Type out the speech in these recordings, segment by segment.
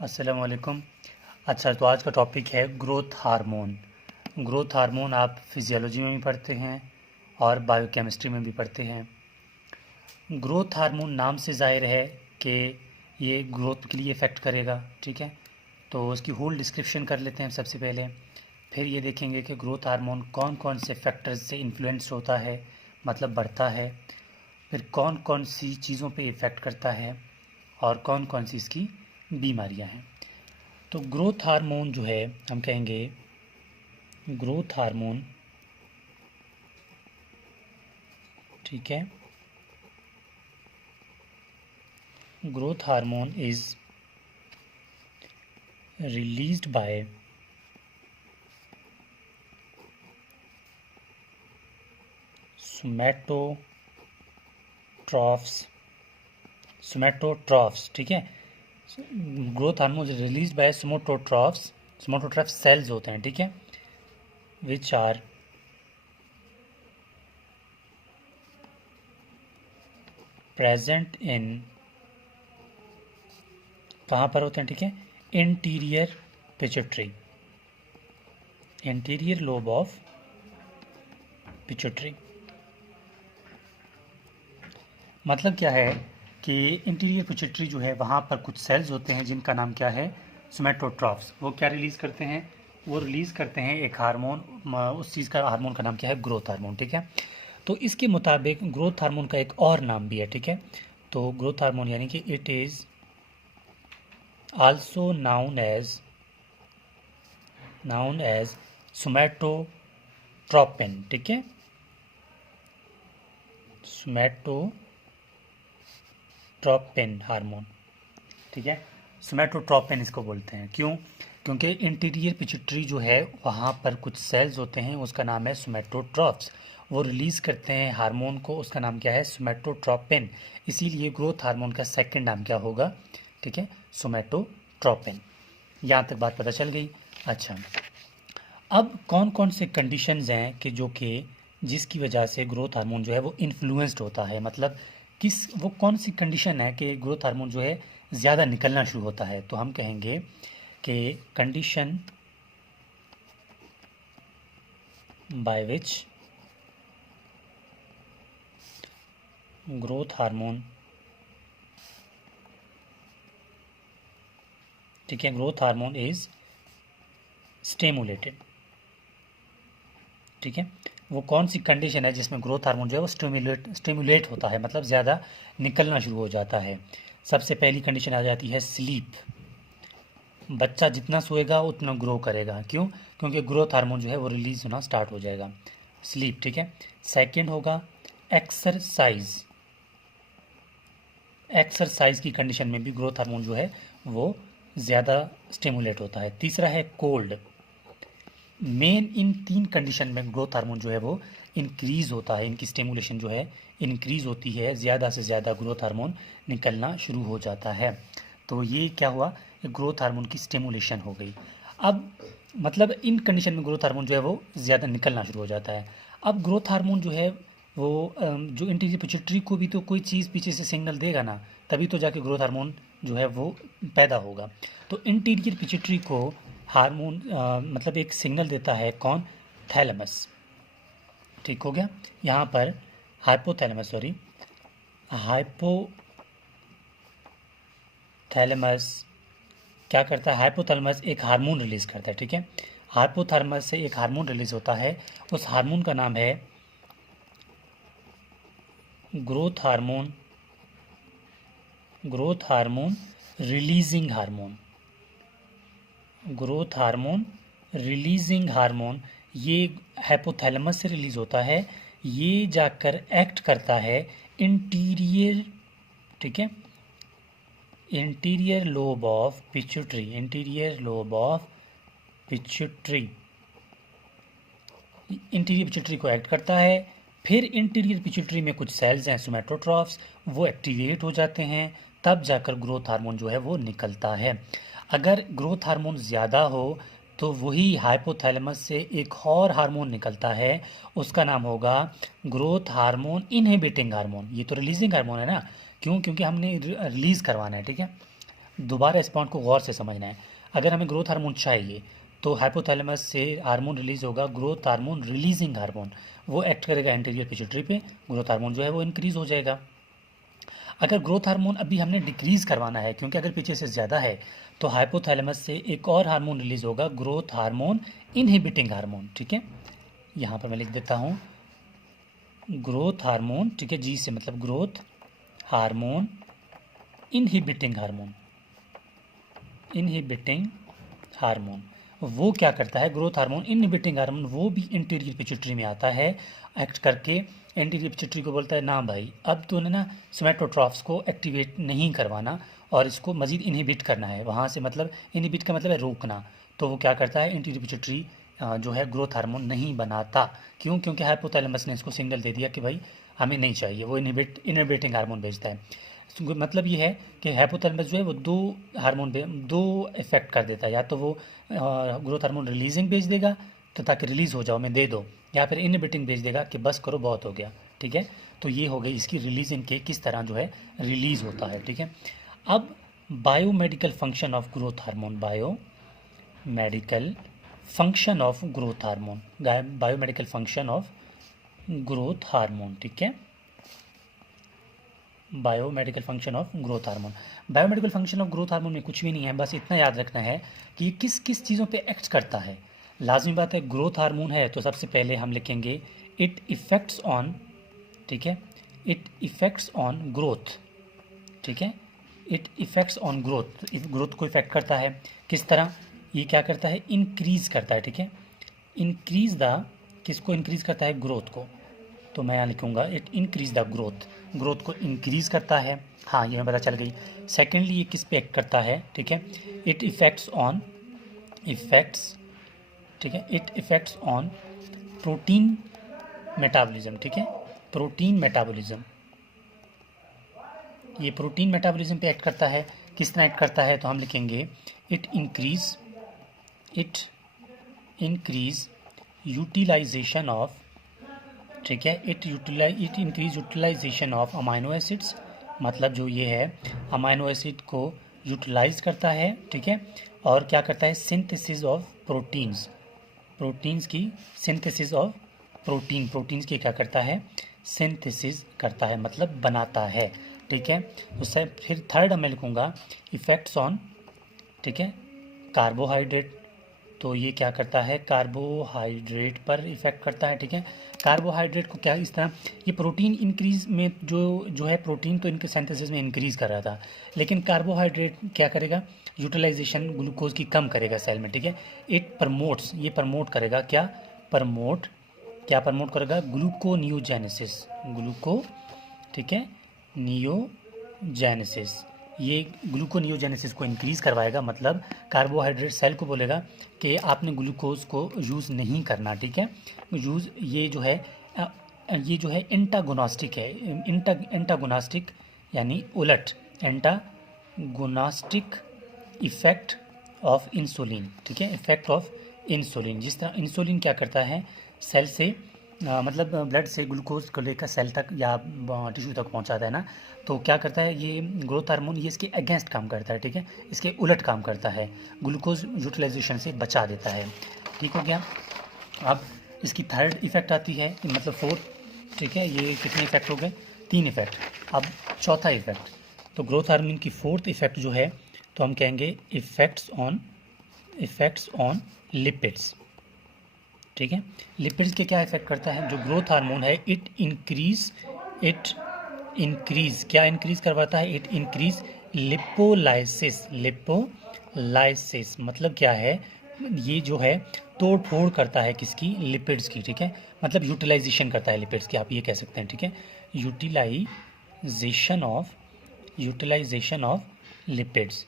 अस्सलाम वालेकुम। अच्छा, तो आज का टॉपिक है ग्रोथ हार्मोन। ग्रोथ हार्मोन आप फिजियोलॉजी में भी पढ़ते हैं और बायोकेमिस्ट्री में भी पढ़ते हैं। ग्रोथ हार्मोन नाम से ज़ाहिर है कि ये ग्रोथ के लिए इफ़ेक्ट करेगा, ठीक है। तो उसकी होल डिस्क्रिप्शन कर लेते हैं सबसे पहले। फिर ये देखेंगे कि ग्रोथ हार्मोन कौन कौन से फैक्टर्स से इन्फ्लुएंस होता है, मतलब बढ़ता है। फिर कौन कौन सी चीज़ों पे इफ़ेक्ट करता है और कौन कौन सी इसकी बीमारियां हैं। तो ग्रोथ हार्मोन जो है, हम कहेंगे ग्रोथ हार्मोन, ठीक है। Growth hormone is released by somatotrophs, ठीक है। Growth hormone is released by somatotrophs cells होते हैं, ठीक है, विच आर प्रेजेंट इन, कहाँ पर होते हैं, ठीक है, interior pituitary, interior lobe of pituitary. मतलब क्या है कि इंटीरियर पिट्यूटरी जो है वहाँ पर कुछ सेल्स होते हैं जिनका नाम क्या है, सोमैटोट्रॉफ्स। वो क्या रिलीज़ करते हैं, वो रिलीज़ करते हैं एक हार्मोन, उस चीज़ का हार्मोन का नाम क्या है, ग्रोथ हार्मोन, ठीक है। तो इसके मुताबिक ग्रोथ हार्मोन का एक और नाम भी है, ठीक है। तो ग्रोथ हार्मोन यानी कि it is also known as somatotropin, ठीक है, सोमैटोट्रोपिन हार्मोन, ठीक है। सोमैटोट्रोपिन इसको बोलते हैं, क्यों? क्योंकि इंटीरियर पिट्यूटरी जो है वहाँ पर कुछ सेल्स होते हैं, उसका नाम है सोमैटोट्रॉफ्स। वो रिलीज़ करते हैं हार्मोन को, उसका नाम क्या है, सोमैटोट्रोपिन। इसीलिए ग्रोथ हार्मोन का सेकंड नाम क्या होगा, ठीक है, सोमैटोट्रोपिन। यहाँ तक बात पता चल गई। अच्छा, अब कौन कौन से कंडीशंस हैं कि जो कि जिसकी वजह से ग्रोथ हार्मोन जो है वो इन्फ्लुएंस्ड होता है, मतलब वो कौन सी कंडीशन है कि ग्रोथ हार्मोन जो है ज़्यादा निकलना शुरू होता है। तो हम कहेंगे कि condition by which growth hormone, ठीक है, ग्रोथ हार्मोन इज स्टिमुलेटेड, ठीक है। वो कौन सी कंडीशन है जिसमें ग्रोथ हार्मोन जो है वो स्टिमुलेट होता है, मतलब ज़्यादा निकलना शुरू हो जाता है। सबसे पहली कंडीशन आ जाती है स्लीप। बच्चा जितना सोएगा उतना ग्रो करेगा, क्यों? क्योंकि ग्रोथ हार्मोन जो है वो रिलीज होना स्टार्ट हो जाएगा, स्लीप, ठीक है। सेकंड होगा एक्सरसाइज। एक्सरसाइज की कंडीशन में भी ग्रोथ हार्मोन जो है वो ज़्यादा स्टिमुलेट होता है। तीसरा है कोल्ड। मेन इन तीन कंडीशन में ग्रोथ हार्मोन जो है वो इंक्रीज होता है, इनकी स्टिमुलेशन जो है इंक्रीज होती है, ज़्यादा से ज़्यादा ग्रोथ हार्मोन निकलना शुरू हो जाता है। तो ये क्या हुआ, ग्रोथ हार्मोन की स्टिमुलेशन हो गई। अब मतलब इन कंडीशन में ग्रोथ हार्मोन जो है वो ज़्यादा निकलना शुरू हो जाता है। अब ग्रोथ हार्मोन जो है वो जो इंटीरियर पिट्यूटरी को भी तो कोई चीज़ पीछे से सिग्नल देगा ना, तभी तो जाके ग्रोथ हार्मोन जो है वो पैदा होगा। तो इंटीरियर पिट्यूटरी को हार्मोन मतलब एक सिग्नल देता है, कौन? थैलेमस, ठीक हो गया। यहाँ पर हाइपोथैलेमस क्या करता है, हाइपोथैलेमस एक हार्मोन रिलीज करता है, ठीक है। हाइपोथैलेमस से एक हार्मोन रिलीज होता है, उस हार्मोन का नाम है growth hormone, growth hormone releasing hormone, growth hormone releasing hormone. ये हाइपोथैलेमस से रिलीज होता है, ये जाकर एक्ट करता है इंटीरियर, ठीक है, interior lobe of pituitary, interior lobe of pituitary, interior pituitary को एक्ट करता है। फिर इंटीरियर पिट्यूटरी में कुछ सेल्स हैं सोमैटोट्रॉफ्स, वो एक्टिवेट हो जाते हैं, तब जाकर ग्रोथ हार्मोन जो है वो निकलता है। अगर ग्रोथ हार्मोन ज़्यादा हो तो वही हाइपोथैलेमस से एक और हार्मोन निकलता है, उसका नाम होगा ग्रोथ हार्मोन इनहिबिटिंग हार्मोन। ये तो रिलीजिंग हार्मोन है ना, क्यों? क्योंकि हमने रिलीज़ करवाना है, ठीक है। दोबारा इस पॉइंट को गौर से समझना है। अगर हमें ग्रोथ हार्मोन चाहिए तो हाइपोथैलेमस से हार्मोन रिलीज होगा, ग्रोथ हार्मोन रिलीजिंग हार्मोन, वो एक्ट करेगा एंटीरियर पिट्यूटरी पे, ग्रोथ हार्मोन जो है वो इंक्रीज हो जाएगा। अगर ग्रोथ हार्मोन अभी हमने डिक्रीज करवाना है, क्योंकि अगर पीछे से ज़्यादा है, तो हाइपोथैलेमस से एक और हार्मोन रिलीज होगा, ग्रोथ हार्मोन इनहिबिटिंग हार्मोन। ठीक है, यहाँ पर मैं लिख देता हूँ ग्रोथ हार्मोन, ठीक है, जी से मतलब growth hormone inhibiting hormone, inhibiting hormone. वो क्या करता है, ग्रोथ हार्मोन इनहिबिटिंग हार्मोन, वो भी इंटीरियर पिट्यूटरी में आता है एक्ट करके। एंटीरियर पिट्यूटरी को बोलता है ना भाई, अब तो ना सोमैटोट्रॉफ्स को एक्टिवेट नहीं करवाना और इसको मजीद इनहिबिट करना है वहाँ से, मतलब इनहिबिट का मतलब है रोकना। तो वो क्या करता है, एंटीरियर पिट्यूटरी जो है ग्रोथ हार्मोन नहीं बनाता। क्यों? क्योंकि हाइपोथैलेमस ने इसको सिग्नल दे दिया कि भाई हमें नहीं चाहिए, वो इनहिबिटिंग हार्मोन भेजता है। मतलब ये है कि हाइपोथैलेमस जो है वो दो इफेक्ट कर देता है, या तो वो ग्रोथ हार्मोन रिलीजिंग भेज देगा तो ताकि रिलीज़ हो जाओ मैं दे दो, या फिर इनहिबिटिंग भेज देगा कि बस करो बहुत हो गया। ठीक है, तो ये हो गई इसकी रिलीजिंग के किस तरह जो है रिलीज़ होता है। ठीक है, अब biomedical function of growth hormone, biomedical function of growth hormone, biomedical function of growth hormone. ठीक है, biomedical function of growth hormone. Biomedical function of growth hormone में कुछ भी नहीं है, बस इतना याद रखना है कि ये किस किस चीज़ों पे एक्ट करता है। लाजमी बात है, ग्रोथ हार्मोन है तो सबसे पहले हम लिखेंगे इट इफ़ेक्ट्स ऑन, ठीक है, इट इफ़ेक्ट्स ऑन ग्रोथ। ठीक है, it effects on growth, growth को इफ़ेक्ट करता है। किस तरह? ये क्या करता है, इंक्रीज़ करता है। ठीक है, इंक्रीज़ द, किसको इंक्रीज़ करता है, ग्रोथ को। तो मैं यहाँ लिखूँगा it increase the growth, growth को इंक्रीज़ करता है। हाँ, ये हमें पता चल गई। सेकेंडली ये किस पे एक्ट करता है, ठीक है, इट इफ़ेक्ट्स ऑन, इफ़ेक्ट्स, ठीक है, it effects on protein metabolism. ठीक है, प्रोटीन मेटाबॉलिज्म, ये प्रोटीन मेटाबॉलिज्म पे एक्ट करता है। किस तरह एक्ट करता है, तो हम लिखेंगे it increase, it increase utilization of, ठीक है, it increase utilization of amino acids, मतलब जो ये है अमाइनो एसिड को यूटिलाइज करता है। ठीक है, और क्या करता है, सिंथेसिस ऑफ प्रोटीन्स, प्रोटीन्स की सिंथेसिस ऑफ प्रोटीन, प्रोटीन्स की क्या करता है, सिंथेसिस करता है, मतलब बनाता है। ठीक है, तो सर फिर थर्ड मैं लिखूँगा इफ़ेक्ट्स ऑन, ठीक है, कार्बोहाइड्रेट। तो ये क्या करता है, कार्बोहाइड्रेट पर इफ़ेक्ट करता है। ठीक है, कार्बोहाइड्रेट को क्या, इस तरह ये प्रोटीन इंक्रीज में जो जो है प्रोटीन तो इनके सिंथेसिस में इंक्रीज़ कर रहा था, लेकिन कार्बोहाइड्रेट क्या करेगा, यूटिलाइजेशन ग्लूकोज की कम करेगा सेल में। ठीक है, इट प्रमोट्स, ये प्रमोट करेगा, क्या प्रमोट, क्या प्रमोट करेगा, ग्लूकोनियोजेनेसिस, ग्लूको, ठीक है, नियोजेनेसिस, ये ग्लूकोनियोजेनेसिस को इंक्रीज़ करवाएगा, मतलब कार्बोहाइड्रेट सेल को बोलेगा कि आपने ग्लूकोज को यूज़ नहीं करना। ठीक है, यूज़ ये जो है ये जो है एंटागोनास्टिक है, एंटागोनास्टिक यानी उलट, एंटागोनास्टिक इफ़ेक्ट ऑफ इंसुलिन। ठीक है, इफ़ेक्ट ऑफ इंसुलिन, जिस तरह इंसुलिन क्या करता है, सेल से मतलब ब्लड से ग्लूकोज को लेकर सेल तक या टिश्यू तक पहुंचाता है ना, तो क्या करता है ये ग्रोथ हार्मोन, ये इसके अगेंस्ट काम करता है। ठीक है, इसके उलट काम करता है, ग्लूकोज यूटिलाइजेशन से बचा देता है। ठीक हो गया। अब इसकी थर्ड इफेक्ट आती है, मतलब फोर्थ। ठीक है, ये कितने इफेक्ट हो गए, 3 इफेक्ट। अब चौथा इफेक्ट, तो ग्रोथ हार्मोन की फोर्थ इफेक्ट जो है, तो हम कहेंगे इफेक्ट्स ऑन लिपिड्स। ठीक है, लिपिड्स के क्या इफेक्ट करता है, जो ग्रोथ हार्मोन है इट इंक्रीज क्या इंक्रीज करवाता है, इट इंक्रीज लिपोलाइसिस, लिपोलाइसिस मतलब क्या है, ये जो है तोड़ फोड़ करता है किसकी, लिपिड्स की। ठीक है, मतलब यूटिलाइजेशन करता है लिपिड्स की, आप ये कह सकते हैं। ठीक है, यूटिलाइजेशन ऑफ लिपिड्स।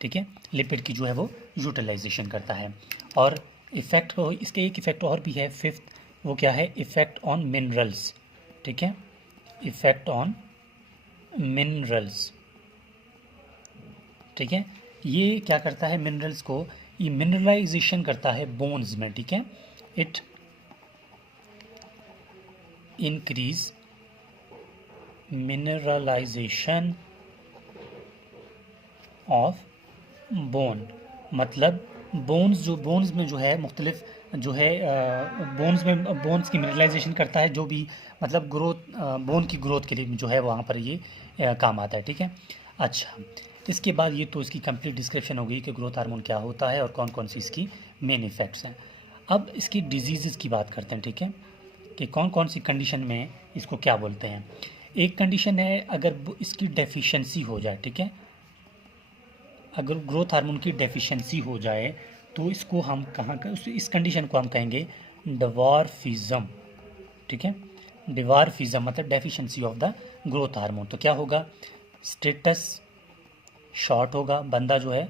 ठीक है, लिपिड की जो है वो यूटिलाइजेशन करता है। और इफ़ेक्ट, इसके एक इफ़ेक्ट और भी है, फिफ्थ, वो क्या है, इफ़ेक्ट ऑन मिनरल्स। ठीक है, इफ़ेक्ट ऑन मिनरल्स। ठीक है, ये क्या करता है, मिनरल्स को ये मिनरलाइजेशन करता है बोन्स में। ठीक है, it increase mineralization of bone, मतलब बोन्स में जो है मुख्तलिफ जो है बोन्स में बोन्स की मिनरलाइजेशन करता है, जो भी मतलब ग्रोथ बोन की ग्रोथ के लिए जो है वहाँ पर ये काम आता है। ठीक है, अच्छा, इसके बाद ये तो इसकी कंप्लीट डिस्क्रिप्शन हो गई कि ग्रोथ हार्मोन क्या होता है और कौन कौन सी इसकी मेन इफ़ेक्ट्स हैं। अब इसकी डिजीज़ की बात करते हैं। ठीक है, कि कौन कौन सी कंडीशन में इसको क्या बोलते हैं। एक कंडीशन है अगर इसकी डेफिशिएंसी हो जाए। ठीक है, अगर ग्रोथ हार्मोन की डेफिशिएंसी हो जाए तो इसको हम इस कंडीशन को हम कहेंगे डिवार्फिज्म। ठीक है, डिवार्फिज्म मतलब deficiency of the growth hormone. तो क्या होगा, स्टेटस शॉर्ट होगा, बंदा जो है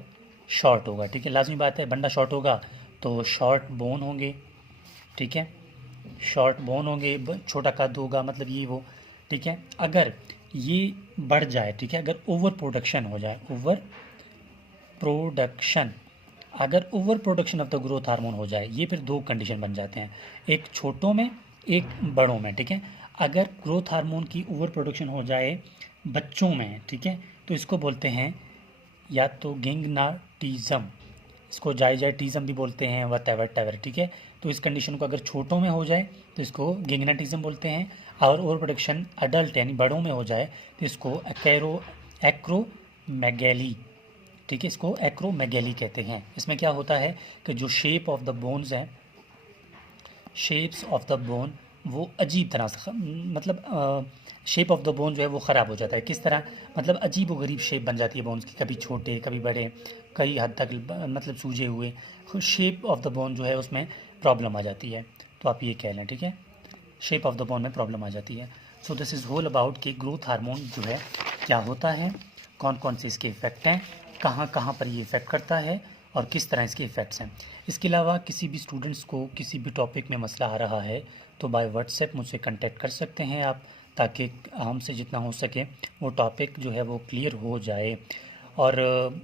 शॉर्ट होगा। ठीक है, लाजमी बात है, बंदा शॉर्ट होगा तो शॉर्ट बोन होंगे। ठीक है, शॉर्ट बोन होंगे, छोटा कद होगा, मतलब ये वो। ठीक है, अगर ये बढ़ जाए, ठीक है, अगर ओवर प्रोडक्शन हो जाए, अगर over production of the growth hormone हो जाए, ये फिर दो कंडीशन बन जाते हैं, एक छोटों में एक बड़ों में। ठीक है, अगर ग्रोथ हार्मोन की ओवर प्रोडक्शन हो जाए बच्चों में, ठीक है, तो इसको बोलते हैं या तो गिंगनाटिज्म, इसको जाइजाइटिज्म भी बोलते हैं, वटेवर। ठीक है, तो इस कंडीशन को अगर छोटों में हो जाए तो इसको गिंगनाटिज्म बोलते हैं, और ओवर प्रोडक्शन अडल्ट यानी बड़ों में हो जाए तो इसको एक्रोमेगैली। ठीक है, इसको एक्रोमेगैली कहते हैं। इसमें क्या होता है कि जो शेप ऑफ द बोन्स हैं, शेप्स ऑफ द बोन वो अजीब तरह से मतलब शेप ऑफ द बोन जो है वो ख़राब हो जाता है। किस तरह, मतलब अजीब व गरीब शेप बन जाती है बोन्स की, कभी छोटे कभी बड़े, कई हद तक मतलब सूजे हुए, शेप ऑफ द बोन जो है उसमें प्रॉब्लम आ जाती है। तो आप ये कह लें, ठीक है, शेप ऑफ द बोन में प्रॉब्लम आ जाती है। So this is whole about कि ग्रोथ हार्मोन जो है क्या होता है, कौन कौन से इसके इफ़ेक्ट हैं, कहाँ कहाँ पर ये इफ़ेक्ट करता है और किस तरह इसके इफ़ेक्ट्स हैं। इसके अलावा किसी भी स्टूडेंट्स को किसी भी टॉपिक में मसला आ रहा है तो बाय व्हाट्सएप मुझसे कांटेक्ट कर सकते हैं आप, ताकि हमसे जितना हो सके वो टॉपिक जो है वो क्लियर हो जाए। और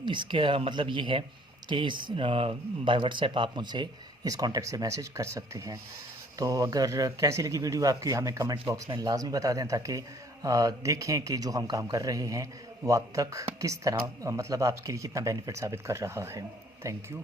इसके मतलब ये है कि इस बाय व्हाट्सएप आप मुझसे इस कॉन्टेक्ट से मैसेज कर सकते हैं। तो अगर कैसी लगी वीडियो आपकी हमें कमेंट बॉक्स में लाजमी बता दें, ताकि देखें कि जो हम काम कर रहे हैं वो आप तक किस तरह मतलब आपके लिए कितना बेनिफिट साबित कर रहा है। Thank you.